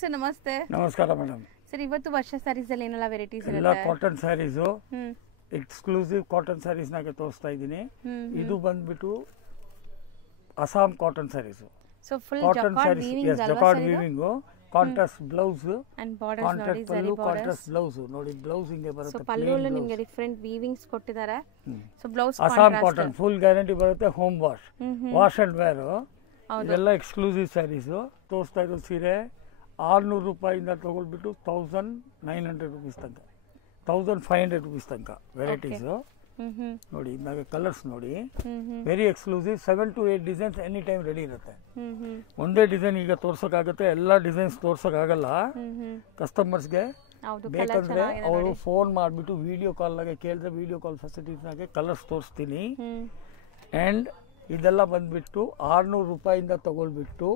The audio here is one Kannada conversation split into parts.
ಸರ್ ನಮಸ್ತೆ. ನಮಸ್ಕಾರ ಮೇಡಮ್. ಸರ್ ಇವತ್ತು ವರ್ಷ ಸ್ಯಾರೀಸ್ ಅಲ್ಲಿ ಏನೆಲ್ಲ ವೆರೈಟೀಸ್ ಎಲ್ಲ cotton sarees, exclusive cotton sarees ನಾಗೆ ತೋರಿಸ್ತಾ ಇದ್ದೀನಿ. ಇದು ಬಂದ್ಬಿಟ್ಟು Assam cotton sarees. So full cotton sarees, yes jacquard weaving, contrast blouse and borders ನೋಡಿ, contrast zari pallu, borders. Contrast blouse ನೋಡಿ. ಬ್ಲೌಸ್ ಹಿಂಗೆ ಸೊ ಬರುತ್ತೆ. ಪಲ್ಲುವಲ್ಲಿ ನಿಮಗೆ ಡಿಫರೆಂಟ್ ವೀವಿಂಗ್ಸ್ ಕೊಟ್ಟಿದ್ದಾರೆ. So blouse Assam cotton full guarantee ಬರುತ್ತೆ. Home wash, wash and wear. ಇದೆಲ್ಲ ಎಕ್ಸ್ಕ್ಲೂಸಿವ್ ಸ್ಯಾರೀಸ್. ತೋರಿಸ್ತಾ ಇರೋ ಸೀರೆ 600 ರೂಪಾಯಿಂದ ತಗೊಳ್ಬಿಟ್ಟು 1900 ರೂಪೀಸ್ ತನಕ, 1500 ರೂಪೀಸ್ ತನಕ ವೆರೈಟೀಸ್ ನೋಡಿ. ಇದಾಗ ಕಲರ್ಸ್ ನೋಡಿ, very exclusive. 7 to 8 designs any time ready ಇರುತ್ತೆ. ಒಂದೇ ಡಿಸೈನ್ ಈಗ ತೋರ್ಸೋಕ್ಕಾಗುತ್ತೆ, ಎಲ್ಲ ಡಿಸೈನ್ಸ್ ತೋರ್ಸೋಕ್ಕಾಗಲ್ಲ. ಕಸ್ಟಮರ್ಸ್ಗೆ ಬೇಕಂದ್ರೆ ಅವರು ಫೋನ್ ಮಾಡಿಬಿಟ್ಟು ವಿಡಿಯೋ ಕಾಲ್ನಾಗೆ ಕೇಳಿದ್ರೆ ವಿಡಿಯೋ ಕಾಲ್ ಫೆಸಿಲಿಟೀಸ್ನಾಗೆ ಕಲರ್ಸ್ ತೋರಿಸ್ತೀನಿ. ಆ್ಯಂಡ್ ಇದೆಲ್ಲ ಬಂದ್ಬಿಟ್ಟು 600 ರೂಪಾಯಿಂದ ತಗೊಳ್ಬಿಟ್ಟು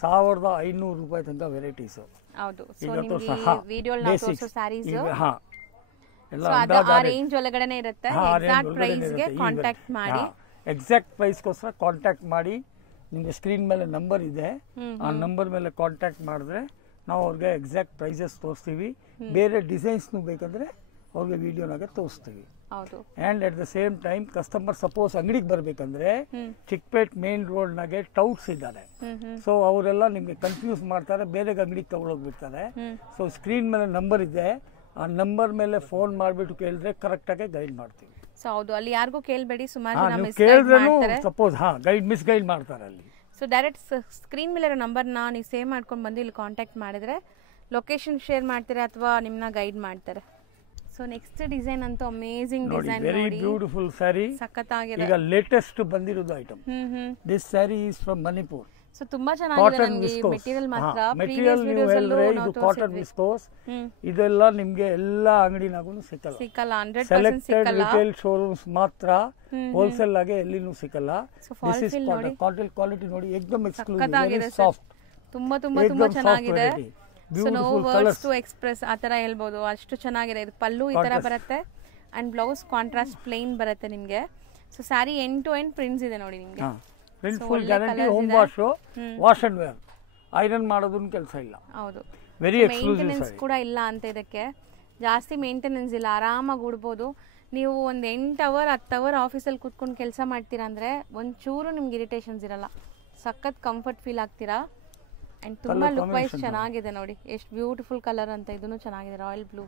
1500 ರೂಪಾಯಿ ತನಕ ವೆರೈಟೀಸ್. ಎಕ್ಸಾಕ್ಟ್ ಪ್ರೈಸ್ಗೋಸ್ಕರ ಕಾಂಟ್ಯಾಕ್ಟ್ ಮಾಡಿ. ನಿಮಗೆ ಸ್ಕ್ರೀನ್ ಮೇಲೆ ನಂಬರ್ ಇದೆ, ಆ ನಂಬರ್ ಮೇಲೆ ಕಾಂಟ್ಯಾಕ್ಟ್ ಮಾಡಿದ್ರೆ ನಾವು ಅವ್ರಿಗೆ ಎಕ್ಸಾಕ್ಟ್ ಪ್ರೈಸಸ್ ತೋರಿಸ್ತೀವಿ. ಬೇರೆ ಡಿಸೈನ್ಸ್ನು ಬೇಕಂದ್ರೆ ಅವ್ರಿಗೆ ವಿಡಿಯೋನಾಗೆ ತೋರಿಸ್ತೀವಿ. And at the same time customer suppose ಅಂಗಡಿಗೆ ಬರಬೇಕಂದ್ರೆ ಚಿಕ್ಕಪೇಟ್ ಮೇನ್ ರೋಡ್ನಾಗೆ ಟೌಟ್ಸ್ ಇದ್ದಾರೆ. ಸೊ ಅವರೆಲ್ಲ ನಿಮಗೆ ಕನ್ಫ್ಯೂಸ್ ಮಾಡ್ತಾರೆ, ಬೇರೆ ಅಂಗಡಿಗೆ ತಗೊಳೋಗ್ಬಿಡ್ತಾರೆ. ಸೊ ಸ್ಕ್ರೀನ್ ಮೇಲೆ ನಂಬರ್ ಇದೆ, ಆ ನಂಬರ್ ಮೇಲೆ ಫೋನ್ ಮಾಡಿಬಿಟ್ಟು ಕೇಳಿದ್ರೆ ಕರೆಕ್ಟಾಗಿ ಗೈಡ್ ಮಾಡ್ತೀವಿ. ಸೊ ಹೌದು, ಅಲ್ಲಿ ಯಾರಿಗೂ ಕೇಳಬೇಡಿ, ಸುಮಾರು ಕೇಳಿದ್ರೂ ಸಪೋಸ್ ಮಿಸ್ ಗೈಡ್ ಮಾಡ್ತಾರೆ ಅಲ್ಲಿ. ಸೊ ಡೈರೆಕ್ಟ್ ಸ್ಕ್ರೀನ್ ಮೇಲೆ ಇರೋ ನಂಬರ್ನ ನೀವು ಸೇವ್ ಮಾಡ್ಕೊಂಡು ಬಂದು ಇಲ್ಲಿ ಕಾಂಟ್ಯಾಕ್ಟ್ ಮಾಡಿದ್ರೆ ಲೊಕೇಶನ್ ಶೇರ್ ಮಾಡ್ತಾರೆ ಅಥವಾ ನಿಮ್ಮನ್ನ ಗೈಡ್ ಮಾಡ್ತಾರೆ. ಸೊ ನೆಕ್ಸ್ಟ್ ಡಿಸೈನ್ ಅಂತೂ amazing design, very beautiful sari, ಸಖತ್ತಾಗಿದೆ. ಈಗ ಲೇಟೆಸ್ಟ್ ಬಂದಿರೋದು item. This sari is from Manipur. So ತುಂಬಾ ಚೆನ್ನಾಗಿದೆ. ನನಗೆ ಮೆಟೀರಿಯಲ್ ಮಾತ್ರ ಮೆಟೀರಿಯಲ್ ನೀವು ಹೇಳಿದ್ರೆ ಇದು ಕಾಟನ್ ವಿಸ್ಕೋಸ್. ಇದೆಲ್ಲ ನಿಮಗೆ ಎಲ್ಲ ಅಂಗಡಿನಾಗೂ ಸಿಕ್ಕಲ್ಲ, 100% ಸಿಕ್ಕಲ್ಲ. ರಿಟೇಲ್ ಶೋರೂಮ್ಸ್ ಮಾತ್ರ, ಹೋಲ್ಸೇಲ್ ಆಗಿ ಎಲ್ಲಿನೂ ಸಿಕ್ಕಲ್ಲ. This is cotton. Cotton quality ನೋಡಿ, ಏಕದಮ್ ಎಕ್ಸ್ಕ್ಲೂಸಿವ್, ವೆರಿ ಸಾಫ್ಟ್, ತುಂಬಾ ತುಂಬಾ ತುಂಬಾ ಚೆನ್ನಾಗಿದೆ. So no words to express ಆ ತರ ಹೇಳ್ಬೋದು, ಅಷ್ಟು ಚೆನ್ನಾಗಿದೆ. ಇದು ಪಲ್ಲು ಈ ತರ ಬರುತ್ತೆ ಅಂಡ್ ಬ್ಲೌಸ್ ಕಾಂಟ್ರಾಸ್ಟ್ ಪ್ಲೇನ್ ಬರುತ್ತೆ ನಿಮಗೆ. So sari end to end prints ಇದೆ ನೋಡಿ ನಿಮಗೆ. Full guarantee, home wash, wash and wear, iron ಮಾಡೋದನ್ನ ಕೆಲಸ ಇಲ್ಲ. ಹೌದು, ವೆರಿ ಎಕ್ಸ್ಕ್ಲೂಸಿವ್ ಮೇಂಟೆನೆನ್ಸ್ ಕೂಡ ಇಲ್ಲ ಅಂತ. ಇದಕ್ಕೆ ಜಾಸ್ತಿ ಮೇಂಟೆನೆನ್ಸ್ ಇಲ್ಲ, ಆರಾಮಾಗಿ ಉಡ್ಬೋದು. ನೀವು ಒಂದು 8 hour 10 hour ಆಫೀಸಲ್ಲಿ ಕೂತ್ಕೊಂಡು ಕೆಲಸ ಮಾಡ್ತೀರಾ ಅಂದರೆ ಒಂಚೂರು ನಿಮ್ಗೆ ಇರಿಟೇಷನ್ಸ್ ಇರಲ್ಲ, ಸಖತ್ ಕಂಫರ್ಟ್ ಫೀಲ್ ಆಗ್ತೀರಾ. ಆ್ಯಂಡ್ ತುಂಬ ಲುಕ್ ವೈಸ್ ಚೆನ್ನಾಗಿದೆ ನೋಡಿ, ಎಷ್ಟು ಬ್ಯೂಟಿಫುಲ್ ಕಲರ್ ಅಂತ. ಇದೂ ಚೆನ್ನಾಗಿದೆ, ರಾಯಲ್ ಬ್ಲೂ.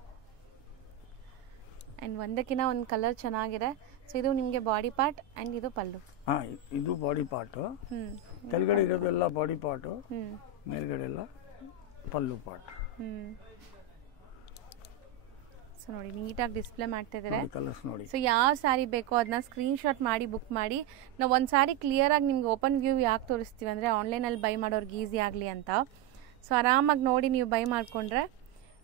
ಆ್ಯಂಡ್ ಒಂದಕ್ಕಿಂತ ಒಂದು ಕಲರ್ ಚೆನ್ನಾಗಿದೆ. ಸೊ ಇದು ನಿಮಗೆ ಬಾಡಿ ಪಾರ್ಟ್ ಆ್ಯಂಡ್ ಇದು ಪಲ್ಲು. ಇದು ಬಾಡಿ ಪಾರ್ಟ್, ಕೆಳಗಡೆ ಇರೋದೆಲ್ಲ ಬಾಡಿ ಪಾರ್ಟ್, ಮೇಲ್ಗಡೆ ಎಲ್ಲ ಪಲ್ಲು ಪಾರ್ಟ್. ಸೊ ನೋಡಿ ನೀಟಾಗಿ ಡಿಸ್ಪ್ಲೇ ಮಾಡ್ತಾ ಇದ್ದಾರೆ. ನೋಡಿ, ಸೊ ಯಾವ ಸ್ಯಾರಿ ಬೇಕೋ ಅದನ್ನ ಸ್ಕ್ರೀನ್ ಶಾಟ್ ಮಾಡಿ ಬುಕ್ ಮಾಡಿ. ನಾವು ಒಂದು ಸ್ಯಾರಿ ಕ್ಲಿಯರ್ ಆಗಿ ನಿಮ್ಗೆ ಓಪನ್ ವ್ಯೂ ಯಾಕೆ ತೋರಿಸ್ತೀವಿ ಅಂದರೆ ಆನ್ಲೈನಲ್ಲಿ ಬೈ ಮಾಡೋರ್ಗೆ ಈಸಿ ಆಗಲಿ ಅಂತ. ಸೊ ಆರಾಮಾಗಿ ನೋಡಿ ನೀವು ಬೈ ಮಾಡಿಕೊಂಡ್ರೆ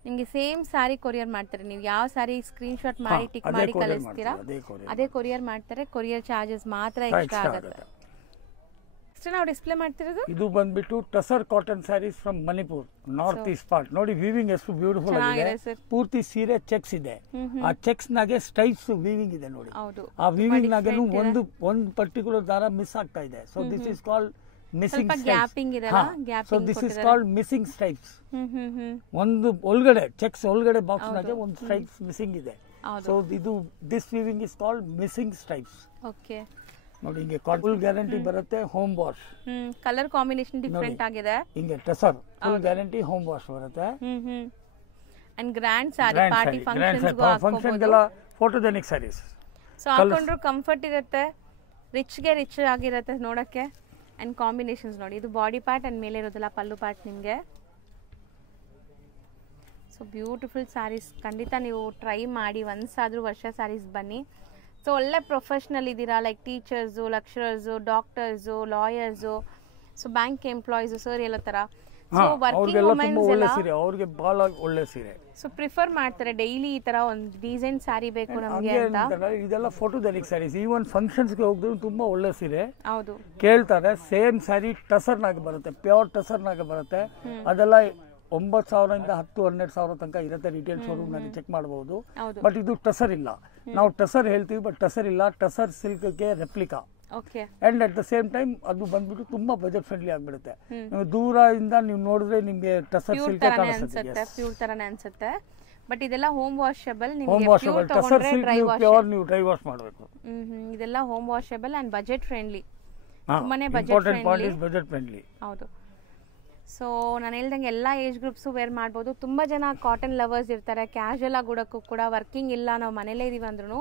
ನಿಮಗೆ ಸೇಮ್ ಸ್ಯಾರಿ ಕೊರಿಯರ್ ಮಾಡ್ತಾರೆ. ನೀವು ಯಾವ ಸ್ಯಾರಿ ಸ್ಕ್ರೀನ್ ಶಾಟ್ ಮಾಡಿ ಟಿಕ್ ಮಾಡಿ ಕಳಿಸ್ತೀರಾ ಅದೇ ಕೊರಿಯರ್ ಮಾಡ್ತಾರೆ. ಕೊರಿಯರ್ ಚಾರ್ಜಸ್ ಮಾತ್ರ ಎಕ್ಸ್ಟ್ರಾ ಆಗುತ್ತೆ. ನಾವು ಡಿಸ್ಪ್ಲೇ ಮಾಡ್ತಿರೋದು ಇದು ಬಂದ್ಬಿಟ್ಟು tussar cotton saris from Manipur, north east part. ನೋಡಿ ವೀವಿಂಗ್ ಎಷ್ಟು ಬ್ಯೂಟಿಫುಲ್ ಆಗಿದೆ. ಪೂರ್ತಿ ಸೀರೆ ಚೆಕ್ಸ್ ಇದೆ, ಆ ಚೆಕ್ಸ್ ನಾಗೆ ಸ್ಟೈಪ್ಸ್ ವೀವಿಂಗ್ ಇದೆ ನೋಡಿ. ಆ ವೀವಿಂಗ್ ನಾಗೆ ಒಂದು ಪರ್ಟಿಕ್ಯುಲರ್ ದಾರ ಮಿಸ್ ಆಗ್ತಾ ಇದೆ. So this is called missing stripes. So this is called missing stripes. ಒಂದು ಒಳಗಡೆ ಚೆಕ್ಸ್ ಒಳಗಡೆ ಬಾಕ್ಸ್ ನಾಗೆ ಒಂದು ಸ್ಟೈಪ್ಸ್ ಮಿಸ್ಸಿಂಗ್ ಇದೆ. ಸೊ ಇದು this weaving is called missing stripes. Okay ನೋಡಿ, ಹಿಂಗೆ ಫುಲ್ ಗ್ಯಾರಂಟಿ ಬರುತ್ತೆ, home wash. Colour combination different ಆಗಿದೆ. ಹಿಂಗೆ tussar full guarantee, home wash ಬರುತ್ತೆ. And grand saree, party functions ಗೆಲ್ಲ ಫೋಟೋಜೆನಿಕ್ ಸ್ಯಾರೀಸ್. ಸೊ ಹಾಕೊಂಡ್ರು ಕಂಫರ್ಟ್ ಇರುತ್ತೆ, ರಿಚ್ ಆಗಿರುತ್ತೆ ನೋಡಕ್ಕೆ. ಅಂಡ್ ಕಾಂಬಿನೇಷನ್ಸ್ ನೋಡಿ, ಇದು ಬಾಡಿ ಪಾರ್ಟ್ ಅಂಡ್ ಮೇಲೆ ಇರೋದಲ್ಲ ಪಲ್ಲು ಪಾರ್ಟ್ ನಿಮಗೆ. ಸೊ ಬ್ಯೂಟಿಫುಲ್ ಸ್ಯಾರೀಸ್, ಖಂಡಿತ ನೀವು ಟ್ರೈ ಮಾಡಿ ಒಂದ್ಸಾದ್ರೂ ವರ್ಷ ಸ್ಯಾರೀಸ್ ಬನ್ನಿ. ಸೊ ಒಳ್ಳೆ ಪ್ರೊಫೆಷ್ನಲ್ ಇದ್ದೀರಾ, like teachers, lecturers, doctors, lawyers, so bank employees, sir ಎಲ್ಲ ಥರ. ಸೊ ವರ್ಕಿಂಗ್ ವುಮೆನ್ಸ್ ಎಲ್ಲ ಅವ್ರಿಗೆ ಬಹಳ ಒಳ್ಳೆ ಸೀರೆ ಸೊ ಪ್ರಿಫರ್ ಮಾಡ್ತಾರೆ. ಡೈಲಿ ಈ ತರ ಒಂದು ಡೀಸೆಂಟ್ ಸ್ಯಾರಿ ಬೇಕು ನಮಗೆ ಅಂತ. ಇದೆಲ್ಲ ಫೋಟೋಜೆನಿಕ್ ಸ್ಯಾರೀಸ್. ಈವನ್ ಫಂಕ್ಷನ್ಸ್ಗೆ ಹೋಗಿದ್ರು ತುಂಬಾ ಒಳ್ಳೆ ಸೀರೆ ಹೌದು ಕೇಳ್ತಾರೆ. ಸೇಮ್ ಸ್ಯಾರಿ ಟಸರ್ನಾಗ ಬರುತ್ತೆ, ಪ್ಯೂರ್ ಟಸರ್ನಾಗ ಬರುತ್ತೆ. ಅದೆಲ್ಲ 9,000 10,000-12,000 ತನಕ ಇರುತ್ತೆ. ರಿಟೇಲ್ ಶೋರೂಮ್ ನಲ್ಲಿ ಚೆಕ್ ಮಾಡಬಹುದು. ಬಟ್ ಇದು ಟಸರ್ ಇಲ್ಲ. ನಾವು ಟಸರ್ ಹೇಳ್ತೀವಿ, ಬಟ್ ಟಸರ್ ಇಲ್ಲ. ಟಸರ್ ಸಿಲ್ಕ್ಗೆ replica. Okay and at the same time ಅದು ಬಂದ್ಬಿಟ್ಟು ತುಂಬ ಬಜೆಟ್ ಫ್ರೆಂಡ್ಲಿ ಆಗಿಬಿಡುತ್ತೆ. ನೀವು ದೂರದಿಂದ ನೀವು ನೋಡಿದ್ರೆ ನಿಮಗೆ ಟಸರ್ ಪ್ಯೂರ್ ಸಿಲ್ಕ್ ತರನೇ ಕಾಣಿಸುತ್ತೆ. ಅನ್ಸುತ್ತೆ, ಪ್ಯೂರ್ ತರನೇ ಅನ್ಸುತ್ತೆ. ಬಟ್ ಇದೆಲ್ಲ ಹೋಮ್ ವಾಷಬಲ್, ಹೋಮ್ ನಿಮಗೆ ವಾಷಬಲ್ ಪ್ಯೂರ್ ಟಸರ್ ತಗೊಂಡ್ರೆ ಸಿಲ್ಕ್ ಡ್ರೈ ನೀವು ವಾಶ್. ಪ್ಯೂರ್ ನೀವು ಡ್ರೈ ವಾಶ್ ಮಾಡಬೇಕು. ಇದೆಲ್ಲ home washable and budget friendly, ತುಂಬಾನೇ budget important point friendly. Is budget friendly. ಹೌದು. ಸೊ ನಾನು ಹೇಳ್ದಂಗೆ ಎಲ್ಲ ಏಜ್ ಗ್ರೂಪ್ಸು ವೇರ್ ಮಾಡ್ಬೋದು. ತುಂಬ ಜನ ಕಾಟನ್ ಲವರ್ಸ್ ಇರ್ತಾರೆ, ಕ್ಯಾಶುವಲ್ ಆಗಿ ಉಡೋಕ್ಕೂ ಕೂಡ, ವರ್ಕಿಂಗ್ ಇಲ್ಲ ನಾವು ಮನೇಲೇ ಇದೀವಿ ಅಂದ್ರೂ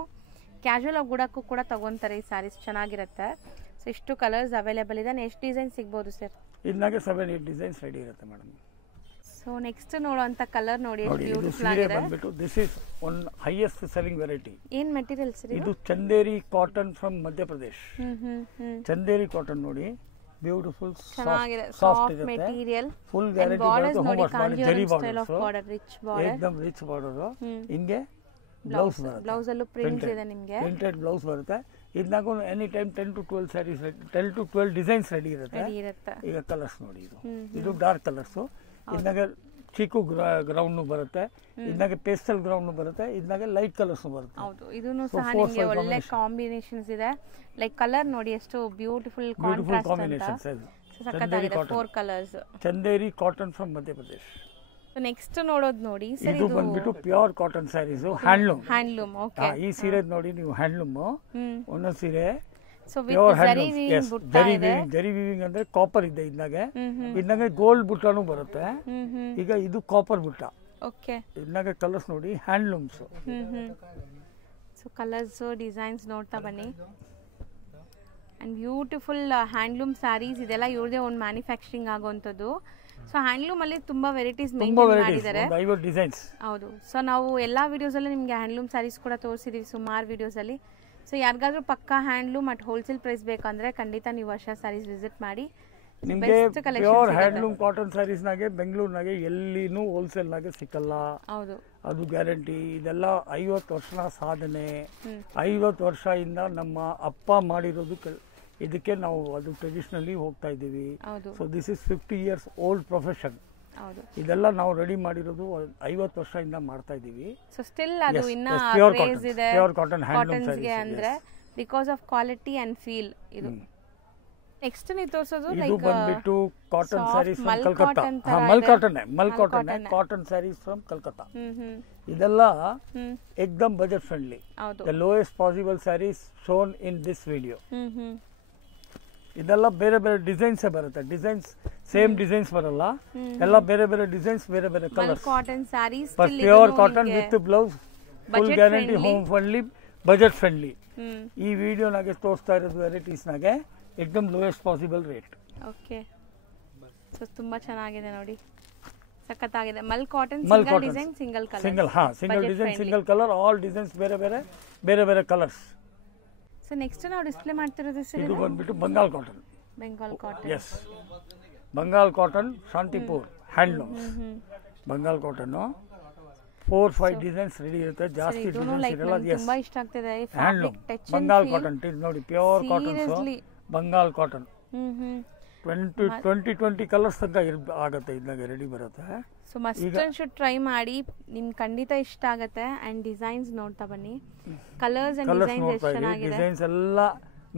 ಕ್ಯಾಶುವಲ್ ಆಗಿ ಉಡೋಕ್ಕೂ ಕೂಡ ತಗೊತಾರೆ ಈ ಸ್ಯಾರೀಸ್, ಚೆನ್ನಾಗಿರುತ್ತೆ. ಸೊ ಇಷ್ಟು ಕಲರ್ಸ್ ಅವೈಲೇಬಲ್ ಇದೆ. ಎಷ್ಟು ಡಿಸೈನ್ ಸಿಗ್ಬೋದು ಸರ್? ಇನ್ನಾಗೆ 7-8 ಡಿಸೈನ್ಸ್ ರೆಡಿ ಇರುತ್ತೆ ಮೇಡಮ್. ಸೊ ನೆಕ್ಸ್ಟ್ ನೋಡುವಂಥ ಕಲರ್ ನೋಡಿ, ಎಷ್ಟು ನೋಡಿ ಇದು ಬ್ಯೂಟಿಫುಲ್ ಸೀರೆ ಆಗಿದೆ. ಬಂದ್ಬಿಟ್ಟು this is one highest selling variety. ಏನು ಮೆಟೀರಿಯಲ್ಸ್ ಇದು Chanderi cotton from Madhya Pradesh. Chanderi cotton ನೋಡಿ, ಬ್ಯೂಟಿಫುಲ್ ಚೆನ್ನಾಗಿದೆ, ಸಾಫ್ಟ್ ಸಾಫ್ಟ್ ಇರುತ್ತೆ, ಮೆಟೀರಿಯಲ್. ಫುಲ್ ಗ್ಯಾರಂಟಿ ಬಾರ್ಡರ್ಸ್ ಬರುತ್ತೆ. ನೋಡಿ, ಹೋಮ್ ವಾಶ್ ಮಾಡಿ zari Kanjeevaram style of borders, border, rich border. ಏಕದಮ್ ರಿಚ್ ಬಾರ್ಡರ್. ಹಿಂಗೆ ಬ್ಲೌಸ್, ಬ್ಲೌಸ್ ಬರುತ್ತೆ, ಬ್ಲೌಸ್ ಅಲ್ಲೂ ಪ್ರಿಂಟ್ಸ್ ಇದೆ ನಿಮಗೆ, ಪ್ರಿಂಟೆಡ್ ಬ್ಲೌಸ್ ಬರುತ್ತೆ. ಇದನ್ನಾಗೂ any time 10 to 12 sarees, 10 to 12 designs ready ಇರುತ್ತೆ. ರೆಡಿ ಇರುತ್ತೆ. ಈಗ ಕಲರ್ಸ್ ನೋಡಿ, ಇದು ಡಾರ್ಕ್ ಕಲರ್ಸು, ಇದನ್ನಾಗ ಚೀಕು ಗ್ರೌಂಡ್ ಬರುತ್ತೆ, ಇದನ್ನಾಗ ಪೇಸ್ಟಲ್ ಗ್ರೌಂಡ್ ಬರುತ್ತೆ, ಇದನ್ನಾಗ ಲೈಟ್ ಕಲರ್ಸ್ ಬರುತ್ತೆ. ಹೌದು, ಇದನ್ನು ಸಹ ನಿಮಗೆ ಒಳ್ಳೆ ಕಾಂಬಿನೇಷನ್ಸ್ ಇದೆ. ಲೈಕ್ ಕಲರ್ ನೋಡಿ ಎಷ್ಟು ಬ್ಯೂಟಿಫುಲ್ ಕಾಂಟ್ರಾಸ್ಟ್ ಕಾಂಬಿನೇಷನ್ಸ್. ಅಂತ, ಸಖತ್ತಾಗಿದೆ. 4 colours. Chanderi cotton from Madhya Pradesh. So next ನೋಡೋದು ನೋಡಿ ಸರ್, ಇದು ಬಂದ್ಬಿಟ್ಟು pure cotton saris, handloom. Handloom. Okay, ಈ ಸೀರೆ ನೋಡಿ ನೀವು, ಹ್ಯಾಂಡ್ಲೂಮ್. ಒಂದೊಂದು ಸೀರೆ so with pure zari handloom. Weaving butta zari ಇದೆ. ವೀವಿಂಗ್, ಜರಿ ವೀವಿಂಗ್ ಅಂದ್ರೆ ಕಾಪರ್ ಇದೆ ಇದನ್ನಾಗೆ. ಇದನ್ನಾಗೆ ಗೋಲ್ಡ್ ಬುಟ್ಟನೂ ಬರುತ್ತೆ. ಈಗ ಇದು ಕಾಪರ್ ಬುಟ್ಟ. ಓಕೆ, ಇದನ್ನಾಗೆ ಕಲರ್ಸ್ ನೋಡಿ, ಹ್ಯಾಂಡ್ಲೂಮ್ಸ್. ಸೊ ಕಲರ್ಸ್, ಡಿಸೈನ್ಸ್ ನೋಡ್ತಾ ಬನ್ನಿ. ಆ್ಯಂಡ್ ಬ್ಯೂಟಿಫುಲ್ ಹ್ಯಾಂಡ್ಲೂಮ್ ಸ್ಯಾರೀಸ್, ಇದೆಲ್ಲ ಇವ್ರದೇ ಒಂದು ಮ್ಯಾನುಫ್ಯಾಕ್ಚರಿಂಗ್ ಆಗುವಂಥದ್ದು. ಸೊ ಹ್ಯಾಂಡ್ಲೂಮಲ್ಲಿ ತುಂಬ ವೆರೈಟೀಸ್ ಮೇಂಟೈನ್ ಮಾಡಿದ್ದಾರೆ. 50 ಡಿಸೈನ್ಸ್. ಹೌದು. ಸೊ ನಾವು ಎಲ್ಲ ವಿಡಿಯೋಸಲ್ಲಿ ನಿಮಗೆ ಹ್ಯಾಂಡ್ಲೂಮ್ ಸ್ಯಾರೀಸ್ ಕೂಡ ತೋರಿಸಿದ್ದೀವಿ ಸುಮಾರು ವಿಡಿಯೋಸಲ್ಲಿ. ಸೊ ಯಾರಿಗಾದ್ರೂ ಪಕ್ಕಾ ಹ್ಯಾಂಡ್ಲೂಮ್ ಅಟ್ ಹೋಲ್ಸೇಲ್ ಪ್ರೈಸ್ ಬೇಕಂದ್ರೆ ಖಂಡಿತ ನೀವು ವರ್ಷ ಸ್ಯಾರೀಸ್ ವಿಸಿಟ್ ಮಾಡಿ. ನಿಮಗೆ ಪ್ಯೂರ್ ಹ್ಯಾಂಡ್ಲೂಮ್ ಕಾಟನ್ ಸ್ಯಾರೀಸ್ನಾಗೆ ಬೆಂಗಳೂರಿನಾಗೆ ಎಲ್ಲಿನೂ ಹೋಲ್ಸೇಲ್ನಾಗೆ ಸಿಕ್ಕಲ್ಲ. ಹೌದು, ಅದು ಗ್ಯಾರಂಟಿ. ಇದೆಲ್ಲ 50 ವರ್ಷದ ಸಾಧನೆ. 50 ವರ್ಷದಿಂದ ನಮ್ಮ ಅಪ್ಪ ಮಾಡಿರೋದು ಇದಕ್ಕೆ ನಾವು ಅದು ಟ್ರೆಡಿಷನಲಿ ಹೋಗ್ತಾ ಇದ್ದೀವಿ. So this is 50 years old profession. ಇದೆಲ್ಲ ನಾವು ರೆಡಿ ಮಾಡಿರೋದು 50 ವರ್ಷದಿಂದ ಮಾಡ್ತಾ ಇದ್ದೀವಿ. ಸೊ ಸ್ಟಿಲ್ ಅದು ಇನ್ನ ರೇಸ್ ಇದೆ ಪ್ಯೂರ್ ಕಾಟನ್ ಹ್ಯಾಂಡ್ಲೂಮ್ ಗೆ ಅಂದ್ರೆ because of quality and feel. ಇದು ನೆಕ್ಸ್ಟ್ ನೀವು ತೋರಿಸೋದು ಇದು ಲೈಕ್ ಬಂದ್ಬಿಟ್ಟು cotton saris from mul Calcutta. Mul cotton cotton saris from Calcutta. ಇದೆಲ್ಲ ಏಕದಮ್ budget friendly. The lowest possible sarees shown in this video. ಇದೆಲ್ಲ ಬೇರೆ ಬೇರೆ ಡಿಸೈನ್ಸ್ ಬರುತ್ತೆ. ಡಿಸೈನ್ಸ್ ಸೇಮ್ ಡಿಸೈನ್ಸ್ ಬರಲ್ಲ, ಎಲ್ಲ ಬೇರೆ ಬೇರೆ ಡಿಸೈನ್ಸ್, ಬೇರೆ ಬೇರೆ colours. Cotton sarees pure cotton with blouse, full guarantee, home friendly, budget friendly. ಈ ವಿಡಿಯೋನಾಗೆ ತೋರಿಸ್ತಾ ಇರೋದು ವೆರೈಟೀಸ್ನಾಗೆ ಏಕದಮ್ lowest possible rate. Okay, so ತುಂಬಾ ಚೆನ್ನಾಗಿದೆ ನೋಡಿ, ಸಖತ್ತಾಗಿದೆ. Mul cotton single design, single colour. Single design, single colour, all designs ಬೇರೆ ಬೇರೆ ಬೇರೆ ಬೇರೆ ಕಲರ್ಸ್. ಸೊ ನೆಕ್ಸ್ಟ್ ನಾವು ಡಿಸ್ಪ್ಲೇ ಮಾಡ್ತಿರೋದು ಇದು ಬಂದ್ಬಿಟ್ಟು Bengal cotton. Bengal cotton. Yes, Bengal cotton, Shantipur handloom. Bengal cotton 4-5 designs ready ಇರುತ್ತೆ. ಜಾಸ್ತಿ ಡಿಸೈನ್ಸ್ ಇರಲ್ಲ. ತುಂಬಾ ಇಷ್ಟ ಆಗ್ತಿದೆ ಹ್ಯಾಂಡ್ಲೂಮ್ ಬಂಗಾಲ್ ಕಾಟನ್. ನೋಡಿ pure cotton, Bengal cotton. 20 colours ತನಕ ಆಗುತ್ತೆ, ಇದ್ದಾಗ ರೆಡಿ ಬರುತ್ತೆ. ಸೊ ಮಸ್ಟ್ ಶುಡ್ ಟ್ರೈ ಮಾಡಿ, ನಿಮ್ಗೆ ಖಂಡಿತ ಇಷ್ಟ ಆಗುತ್ತೆ. ಅಂಡ್ ಡಿಸೈನ್ಸ್ ನೋಡ್ತಾ ಬನ್ನಿ, ಕಲರ್ಸ್ ಅಂಡ್ ಡಿಸೈನ್ಸ್ ಎಷ್ಟು ಚೆನ್ನಾಗಿದೆ. ಡಿಸೈನ್ಸ್ ಎಲ್ಲ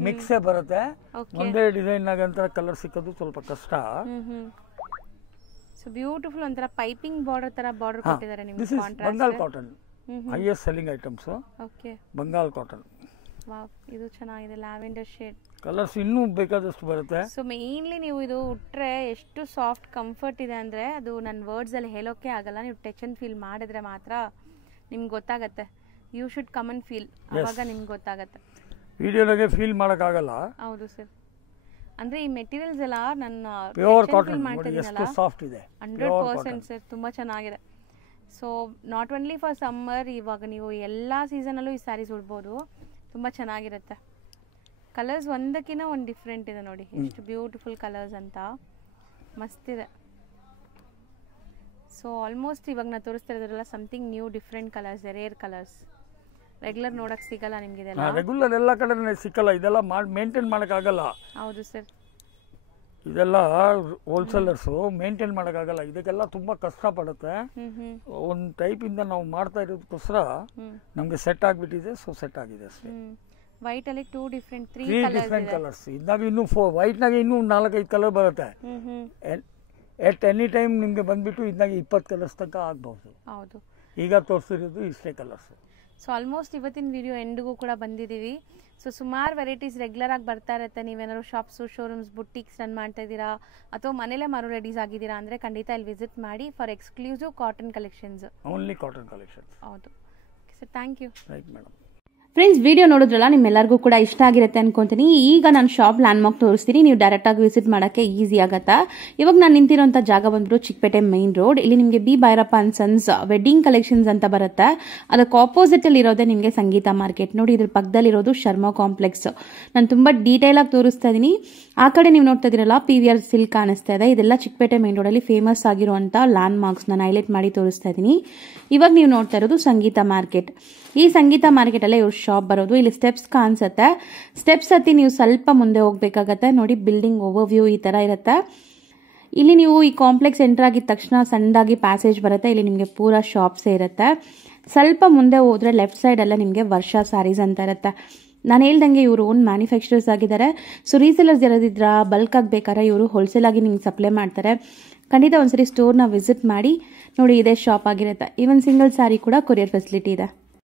ಮಿಕ್ಸೇ ಬರುತ್ತೆ. ಒಂದೇ ಡಿಸೈನ್ ನಾಗಂತ ಕಲರ್ ಸಿಕ್ಕೋದು ಸ್ವಲ್ಪ ಕಷ್ಟ. ಸೊ ಬ್ಯೂಟಿಫುಲ್, ಒಂಥರ ಪೈಪಿಂಗ್ ಬಾರ್ಡರ್ ತರ ಬಾರ್ಡರ್ ಕೊಟ್ಟಿದ್ದಾರೆ ನಿಮಗೆ. This is Bengal cotton, highest selling items. Okay, Bengal cotton. Wow, ಇದು ಚೆನ್ನಾಗಿದೆ, ಲ್ಯಾವೆಂಡರ್ ಶೇಡ್. ಕಲರ್ಸ್ ಇನ್ನೂ ಬೇಕಾದಷ್ಟು ಬರುತ್ತೆ. ಸೊ ಮೇನ್ಲಿ ನೀವು ಇದು ಉಟ್ರೆ ಎಷ್ಟು ಸಾಫ್ಟ್ ಕಂಫರ್ಟ್ ಇದೆ ಅಂದ್ರೆ ಅದು ನನ್ನ ವರ್ಡ್ಸ್ ಅಲ್ಲಿ ಹೇಳೋಕೆ ಆಗಲ್ಲ. ನೀವು ಟಚ್ ಅಂಡ್ ಫೀಲ್ ಮಾಡಿದ್ರೆ ಮಾತ್ರ ನಿಮ್ಗೆ ಗೊತ್ತಾಗತ್ತೆ. You should come and feel, ಅವಾಗ ನಿಮ್ಗೆ ಗೊತ್ತಾಗತ್ತೆ. ವಿಡಿಯೋದಾಗೆ ಫೀಲ್ ಮಾಡೋಕ್ಕಾಗಲ್ಲ. ಹೌದು ಸರ್, ಅಂದ್ರೆ ಈ ಮೆಟೀರಿಯಲ್ಸ್ ಎಲ್ಲ ನನ್ನ ಪ್ಯೂರ್ ಕಾಟನ್ ನೋಡಿ ಎಷ್ಟು ಸಾಫ್ಟ್ ಇದೆ. 100% ಸರ್, ತುಂಬಾ ಚೆನ್ನಾಗಿದೆ. So not only for summer, ಇವಾಗ ನೀವು ಎಲ್ಲ ಸೀಸನಲ್ಲೂ ಈ ಸ್ಯಾರೀಸ್ ಉಡ್ಬೋದು. ತುಂಬಾ ಚೆನ್ನಾಗಿರುತ್ತೆ. ಕಲರ್ಸ್ ಒಂದಕ್ಕಿಂತ ಒಂದು ಡಿಫ್ರೆಂಟ್ ಇದೆ ನೋಡಿ, ಎಷ್ಟು ಬ್ಯೂಟಿಫುಲ್ ಕಲರ್ಸ್ ಅಂತ, ಮಸ್ತ್ ಇದೆ. ಸೊ ಆಲ್ಮೋಸ್ಟ್ ಇವಾಗ ನಾ ತೋರಿಸ್ತಿರೋದ್ರೆಲ್ಲ something new, different colours, rare colours. Regular ನೋಡಕ್ ಸಿಗಲ್ಲ ನಿಮ್ಗೆ ಇದೆಲ್ಲ. ರೆಗ್ಯುಲರ್ ಎಲ್ಲ ಕಡೆ ಸಿಕ್ಕಲ್ಲ, ಇದೆಲ್ಲ ಮೇಂಟೈನ್ ಮಾಡೋಕ್ಕಾಗಲ್ಲ. ಹೌದು ಸರ್, ಇದೆಲ್ಲ ಹೋಲ್ಸೇಲರ್ಸು ಮೇಂಟೈನ್ ಮಾಡೋಕ್ಕಾಗಲ್ಲ. ಇದಕ್ಕೆಲ್ಲ ತುಂಬ ಕಷ್ಟಪಡುತ್ತೆ. ಒಂದು ಟೈಪಿಂದ ನಾವು ಮಾಡ್ತಾ ಇರೋದಕ್ಕೋಸ್ಕರ ನಮಗೆ ಸೆಟ್ ಆಗಿಬಿಟ್ಟಿದೆ. ಸೊ ಸೆಟ್ ಆಗಿದೆ ಅಷ್ಟೇ. ವೈಟ್ ಅಲ್ಲಿ 2 ಡಿಫ್ರೆಂಟ್ 3 3 ಕಲರ್ಸ್ ಡಿಫ್ರೆಂಟ್ ಇದೆ. ಕಲರ್ಸ್. ಇದ್ದಾಗ ಇನ್ನೂ ವೈಟ್ನಾಗ ಇನ್ನೂ 4-5 ಕಲರ್ ಬರುತ್ತೆ. ಎಟ್ ಎನಿ ಟೈಮ್ ನಿಮಗೆ ಬಂದ್ಬಿಟ್ಟು ಇದ್ದಾಗ 20 ಕಲರ್ಸ್ ತನಕ ಆಗ್ಬಹುದು. ಹೌದು. ಈಗ ತೋರಿಸಿರೋದು ಇಷ್ಟೇ ಕಲರ್ಸ್. ಸೊ ಆಲ್ಮೋಸ್ಟ್ ಇವತ್ತಿನ ವಿಡಿಯೋ ಎಂಡ್ಗೂ ಕೂಡ ಬಂದಿದ್ದೀವಿ. ಸೊ ಸುಮಾರು ವೆರೈಟೀಸ್ ರೆಗ್ಯುಲರ್ ಆಗಿ ಬರ್ತಾ ಇರುತ್ತೆ. ನೀವೇನಾದ್ರು ಶಾಪ್ಸು, ಶೋರೂಮ್ಸ್, ಬುಟ್ಟಿಕ್ಸ್ ರನ್ ಮಾಡ್ತಾ ಇದ್ದೀರಾ ಅಥವಾ ಮನೇಲೆ ಮಾರೋ ರೆಡೀಸ್ ಆಗಿದ್ದೀರಾ ಅಂದರೆ ಖಂಡಿತ ಇಲ್ಲಿ ವಿಸಿಟ್ ಮಾಡಿ for exclusive cotton collections. Only cotton collections. ಹೌದು. Sir thank you. Right madam. Friends, video ನೋಡಿದ್ರಲ್ಲ, ನಿಮ್ಮೆಲ್ಲರಿಗೂ ಕೂಡ ಇಷ್ಟ ಆಗಿರುತ್ತೆ ಅನ್ಕೊಂತೀನಿ. ಈಗ ನಾನು ಶಾಪ್ ಲ್ಯಾಂಡ್ ಮಾರ್ಕ್ ತೋರಿಸ್ತೀನಿ, ನೀವು ಡೈರೆಕ್ಟ್ ಆಗಿ ವಿಸಿಟ್ ಮಾಡೋಕ್ಕೆ ಈಸಿ ಆಗುತ್ತಾ. ಇವಾಗ ನಾನು ನಿಂತಿರೋಂಥ ಜಾಗ ಬಂದ್ಬಿಟ್ಟು ಚಿಕ್ಕಪೇಟೆ ಮೈನ್ ರೋಡ್. ಇಲ್ಲಿ ನಿಮಗೆ B Bhyrappa and sons wedding collections ಅಂತ ಬರುತ್ತೆ. ಅದಕ್ಕೆ ಆಪೋಸಿಟ್ ಅಲ್ಲಿ ಇರೋದೇ ನಿಮಗೆ ಸಂಗೀತ ಮಾರ್ಕೆಟ್. ನೋಡಿ, ಇದ್ರ ಪಕ್ಕದಲ್ಲಿರೋದು ಶರ್ಮಾ ಕಾಂಪ್ಲೆಕ್ಸ್. ನಾನು ತುಂಬಾ ಡೀಟೇಲ್ ಆಗಿ ತೋರಿಸ್ತಾ ಇದೀನಿ. ಆ ಕಡೆ ನೀವು ನೋಡ್ತಾ ಇದೀರಲ್ಲ, PVR ಸಿಲ್ಕ್ ಕಾಣಿಸ್ತಾ ಇದೆ. ಇದೆಲ್ಲ ಚಿಕ್ಕಪೇಟೆ ಮೈನ್ ರೋಡ್ ಅಲ್ಲಿ ಫೇಮಸ್ ಆಗಿರುವಂತ ಲ್ಯಾಂಡ್ ಮಾರ್ಕ್ಸ್ ನಾನು ಹೈಲೈಟ್ ಮಾಡಿ ತೋರಿಸ್ತಾ ಇದೀನಿ. ಇವಾಗ ನೀವು ನೋಡ್ತಾ ಇರೋದು ಸಂಗೀತ ಮಾರ್ಕೆಟ್. ಈ ಸಂಗೀತ ಮಾರ್ಕೆಟ್ ಅಲ್ಲೇ ಇವ್ರ ಶಾಪ್ ಬರೋದು. ಇಲ್ಲಿ ಸ್ಟೆಪ್ಸ್ ಕಾಣಿಸುತ್ತೆ. ಸ್ಟೆಪ್ಸ್ ಹತ್ತಿ ನೀವು ಸ್ವಲ್ಪ ಮುಂದೆ ಹೋಗ್ಬೇಕಾಗತ್ತೆ. ನೋಡಿ, ಬಿಲ್ಡಿಂಗ್ ಓವರ್ ವ್ಯೂ ಈ ತರ ಇರುತ್ತೆ. ಇಲ್ಲಿ ನೀವು ಈ ಕಾಂಪ್ಲೆಕ್ಸ್ ಎಂಟರ್ ಆಗಿದ ತಕ್ಷಣ ಸಣ್ಣದಾಗಿ ಪ್ಯಾಸೇಜ್ ಬರುತ್ತೆ. ಇಲ್ಲಿ ನಿಮಗೆ ಪೂರಾ ಶಾಪ್ಸೇ ಇರುತ್ತೆ. ಸ್ವಲ್ಪ ಮುಂದೆ ಹೋದ್ರೆ ಲೆಫ್ಟ್ ಸೈಡ್ ಎಲ್ಲ ನಿಮಗೆ ವರ್ಷ ಸ್ಯಾರೀಸ್ ಅಂತ ಇರುತ್ತೆ. ನಾನು ಹೇಳ್ದಂಗೆ ಇವರು ಓನ್ ಮ್ಯಾನುಫ್ಯಾಕ್ಚರರ್ಸ್ ಆಗಿದ್ದಾರೆ. ಸೊ ರೀಸೇಲರ್ಸ್ ಯಾರಾದಿದ್ರ ಬಲ್ಕ್ ಆಗಿ ಬೇಕಾದ್ರೆ ಇವರು ಹೋಲ್ಸೇಲ್ ಆಗಿ ನಿಮ್ಗೆ ಸಪ್ಲೈ ಮಾಡ್ತಾರೆ. ಖಂಡಿತ ಒಂದ್ಸರಿ ಸ್ಟೋರ್ನ ವಿಸಿಟ್ ಮಾಡಿ ನೋಡಿ. ಇದೇ ಶಾಪ್ ಆಗಿರುತ್ತೆ. ಈವನ್ ಸಿಂಗಲ್ ಸ್ಯಾರಿ ಕೂಡ ಕೊರಿಯರ್ ಫೆಸಿಲಿಟಿ ಇದೆ.